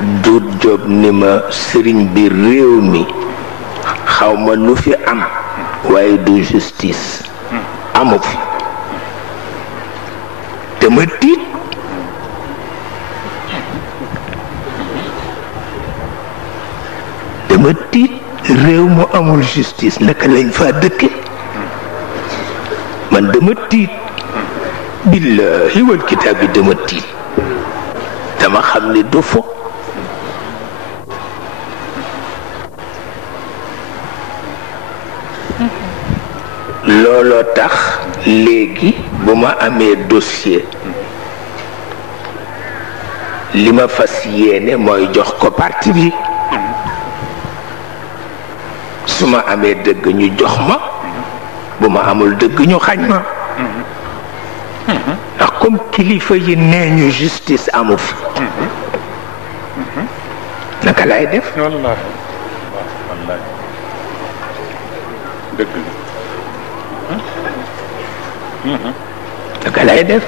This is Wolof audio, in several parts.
duut job ni ma sëriñ bi réew mi xawma lu fi am waaye du justice amu fi te ma tiit réew mu amul justice naka lañ fa dëkke man dama tiit billahi wal kitaab bi dama tiit dama xam ni du fo looloo tax léegi bu ma amee dossier li ma fas yéene mooy jox ko parti bi su ma amee dëgg ñu jox ma bu ma amul dëgg ñu xañ ma ndax comme kilifa yi nee ñu justice amu fi naka lay def wallahi wallahi dëgg naka lay def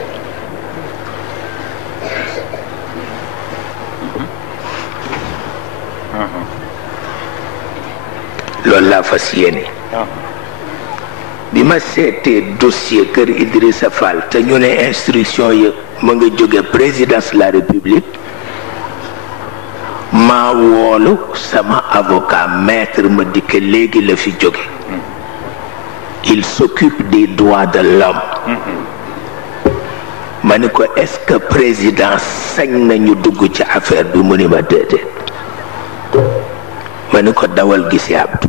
loolu laa fas yéene bi ma seetee dossier kër Idrissa Fall te ñu ne instruction yi ma nga jóge présidence de la République maa woolu sama avocat maître Madické léegi la fi jóge il s'occupe des droits de l'homme ma ni ko est-ce que président sañ nañu dugg ci affaire bi mu ni ma déedéet ma ni ko dawal gisi Abdou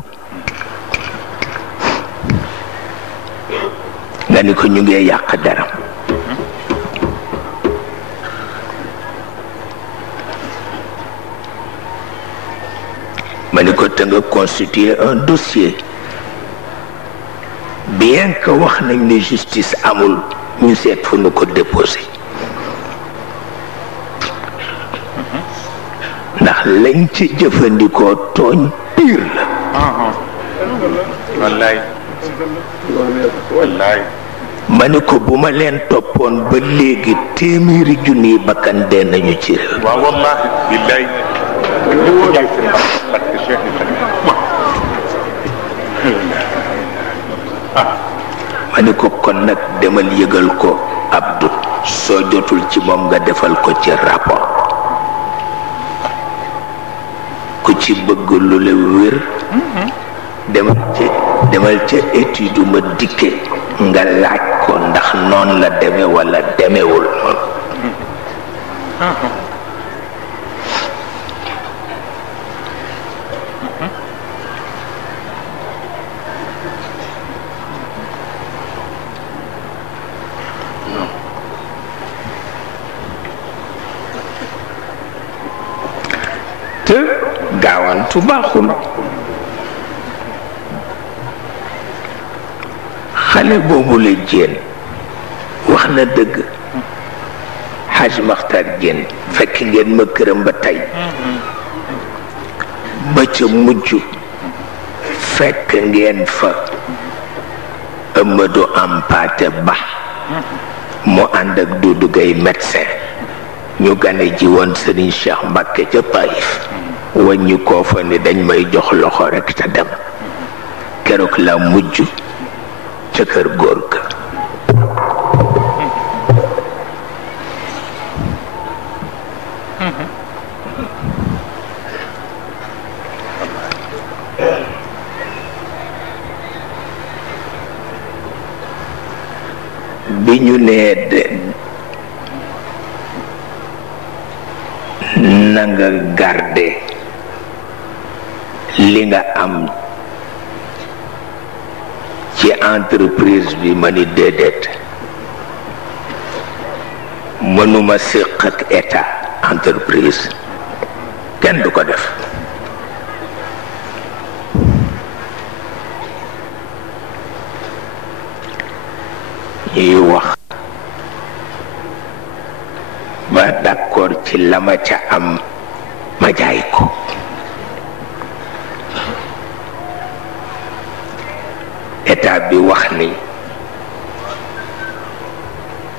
nga ni ko ñu ngi yàq dara ma ni ko te nga constituer un dossier bien que wax nañ ne justice amul ñu seet fu nu ko déposé ndax lañ ci jëfandikoo tooñ pire la wallaay wallaay ma ni ko bu ma leen toppoon ba léegi téeméeri junni bakkan dee nañu ci réew waaw wallahi billaay ma ni ko kon nag demal yëgal ko Abdou soo jotul ci moom nga defal ko ci rapport ku ci bëgg lu la wér demal ca étude ma dikke nga laaj ko ndax noonu la deme wala demewul noonu te gaawantu baaxul xale boobu la jéen wax na dëgg Haj Maxtar Jéen fekk ngeen ma këram ba tey ba ca mujj fekk ngeen fa Amadou Hampâté Bâ mu ànd ak Doudou Gueye médecin ñu gane ji woon Serigne Cheikh Mbacké ca Taïf wàññi koo fa ni dañ may jox loxo rekk te dem keroog la mujj ca kër góor ga bi ñu nee de na nga garder li nga am ci entreprise bi ma ni déedéet mënuma séq ak état entreprise kenn du ko def ñuy wax ba d'accord ci la ma ca am ma jaay ko état bi wax ni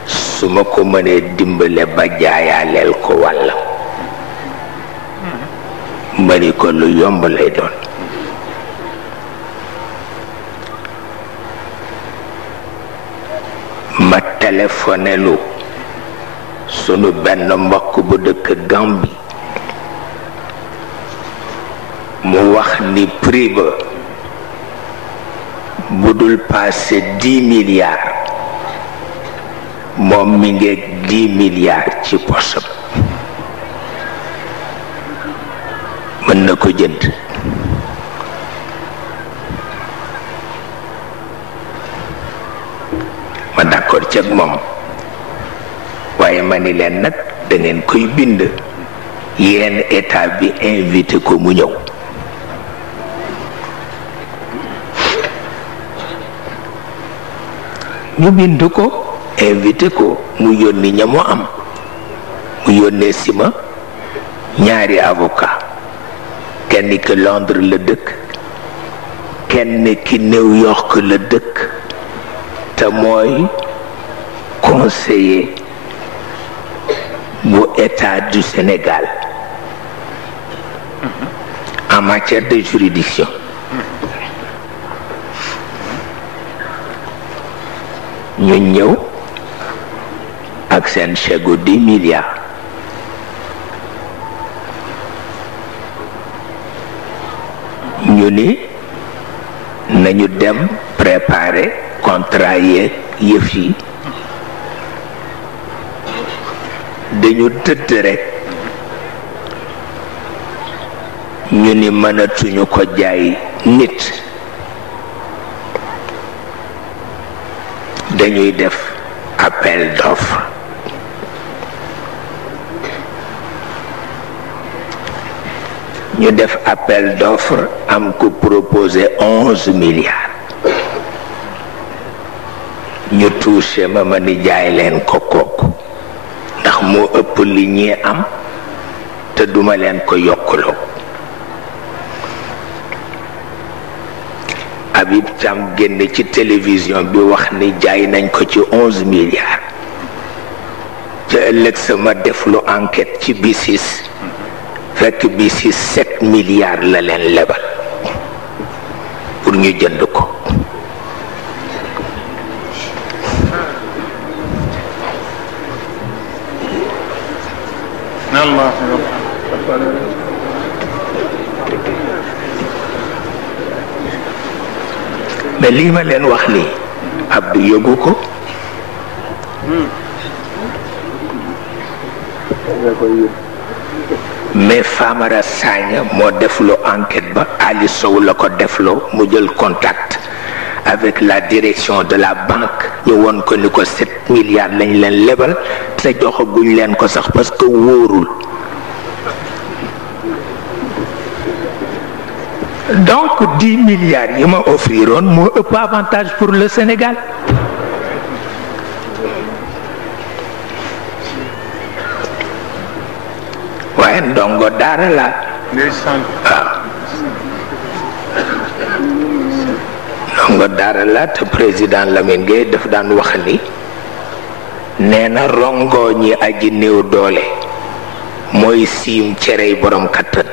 su ma ko mënee dimbale ba jaayaaleel ko wàlla ma ni ko lu yomb lay doon. ma téléphoné lu sunu benn mbokk bu dëkk Gambie mu wax ni prix ba bu dul passé 10 milliards moom mi ngi 10 milliards ci posam mën na ko jënd. ma d'accord ci ak moom waaye ma ni leen nag da ngeen koy bind yéen état bi invité ko mu ñëw. ñu bind ko invité ko mu yónni ña mu am mu yónnee si ma ñaari avocat kenn ki Londres la dëkk kenn ki New York la dëkk te mooy conseiller bu état du Sénégal en matière de juridiction. ñu ñëw ak seen chèque gu 10 milliards ñu ni nañu dem préparer contrat yeeg yëf yi dañu tëdd rekk ñu ni mënatuñu ko jaay nit dañuy def appel d'offre ñu def appel d'offre am ko proposé 11 milliards ñu touché ma ni jaay leen ko kooku ndax moo ëpp li ñi am te duma leen ko yokkuloo. Habib Thiam génn ci télévision bi wax ni jaay nañ ko ci 11 milliards ca ëllëg sama def lu enquête ci BICIS fekk BICIS 7 milliards la leen lebal pour ñu jënd ko. mais lii ma leen wax nii Abdou yëgu ko mais Famara Sagna moo defloo enquête ba Ali Sow la ko defloo mu jël contact avec la direction de la banque ñu won ko ni ko 7 milliards lañ leen lebal te joxaguñ leen ko sax parce que wóorul. Donc 10 milliards yi ma offriroon moo ëpp avantage pour le Sénégal. waaye ndongo daara la waaw ndongo daara la te président Lamine Gueye daf daan wax ni nee na rongo ñi aji néew doole mooy siim cerey borom kattan.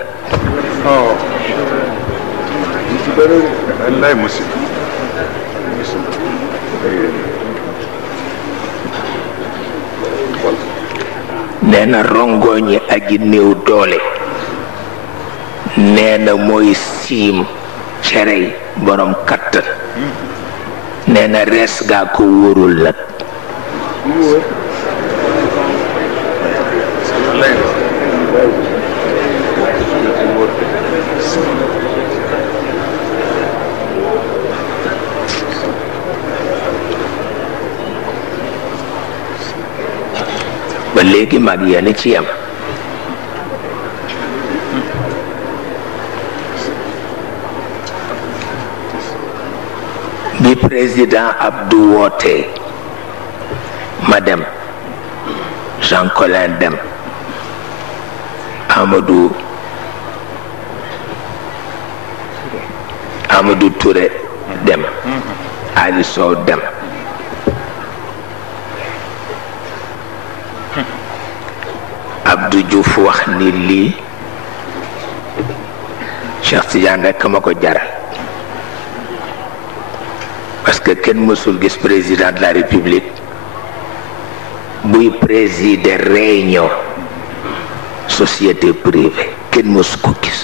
wallaay musi nee na rongoñi aji néew doole nee na mooy siim cerey borom kattan nee na rees gaa ko wóorul nag. ba léegi mag yéen ci yam bi président Abdou woote ma dem Jean Collin dem Amadou Touré dem Ali Sow dem Abdou Diouf wax ni lii Cheikh Tidiane rek ma ko jaral parce que kenn mësul gis président de la République buy présider réunion société privée kenn mësu ko gis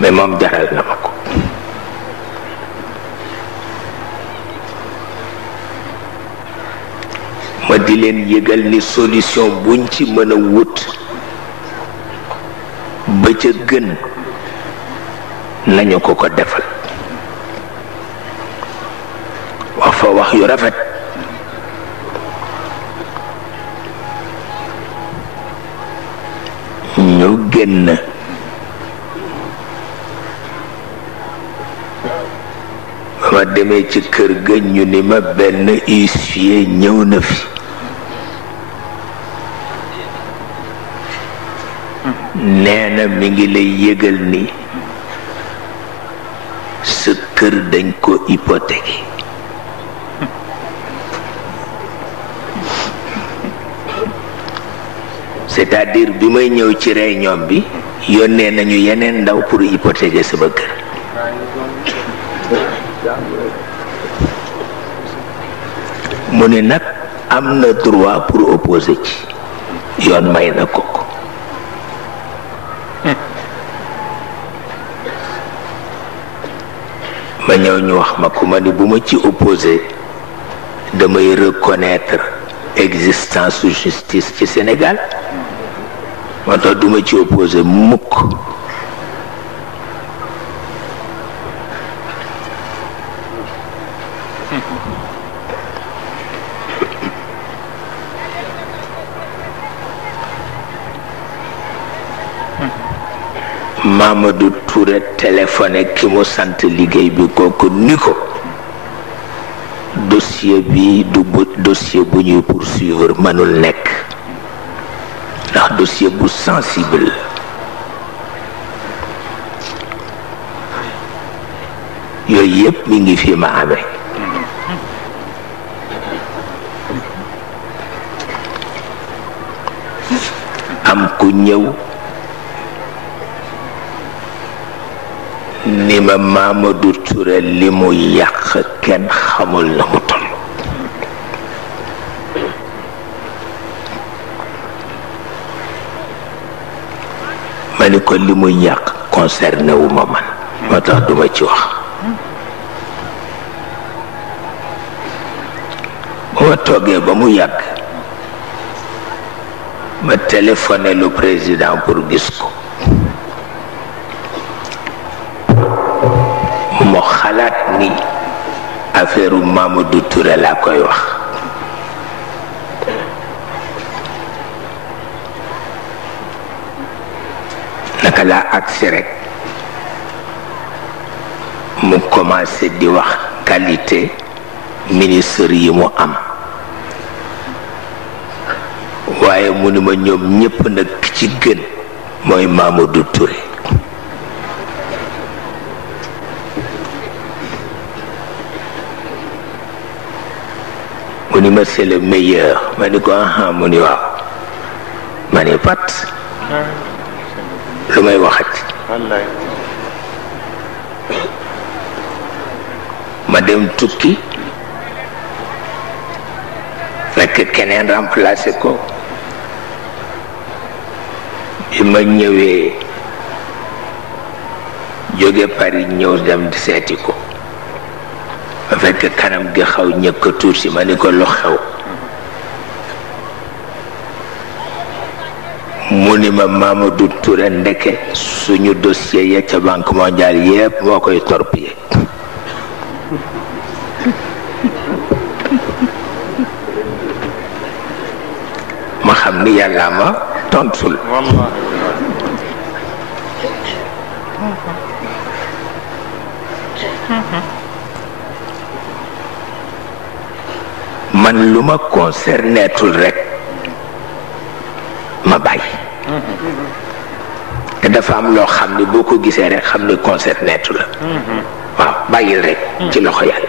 mais moom jaral na ma ko. ma di leen yëgal ni solution buñ ci mën a wut ba ca gën nañu ko defal wax fa wax yu rafet ñu génn ba ma demee ci kër ga ñu ni ma benn huissier ñëw na fi nee na mi ngi lay yëgal ni sa kër dañ ko hypothéqué c'est-à-dire bi may ñëw ci réunion bi yónnee nañu yeneen ndaw pour hypothéquer sama kër mu ne nag am na droit pour opposer ci yoon may na ko ma ñëw ñu wax ma ku ma ni bu ma ci opposé damay reconnaître existence su justice ci Sénégal moo tax duma ci opposé mukk Mamadou Touré téléphoné ki mu sant liggéey bi kooku ni ko dossier bi du dossier bu ñuy poursuivre mënul nekk ndax dossier bu sensible yooyu yëpp mi ngi fi ma amee am ku ñëw ni ma Mamadou Touré li mu yàq kenn xamul na mu toll ma ni ko li mu yàq concerné wu ma man moo tax duma ci wax ba ma toogee ba mu yàgg ma téléphoné le président pour gis ko mo xalaat ni affaire Mamadou Touré laa koy wax naka laa agsi rek mu commencé di wax qualité ministre yi mu am waaye mu ni ma ñoom ñépp nag ci gën mooy Mamadou Touré mu ni ma c'est le meilleur ma ni ko aha mu ni waaw ma ni pat lu may waxati ma dem tukki fekk keneen remplacé ko bi ma ñëwee jóge Paris ñëw dem di seeti ko ma fekk kanam gi xaw ñëkk tuuti ma ni ko lu xew mu ni ma Mamadou Touré ndeke suñu dossier ya ca Banque mondiale yépp moo koy torpiller ma xam ni yàlla ma tontul man lu ma concerneetul rek ma bàyyi te dafa am loo xam ni boo ko gisee rek xam ni concerneetu la waaw bàyyil rek ci loxo yàlla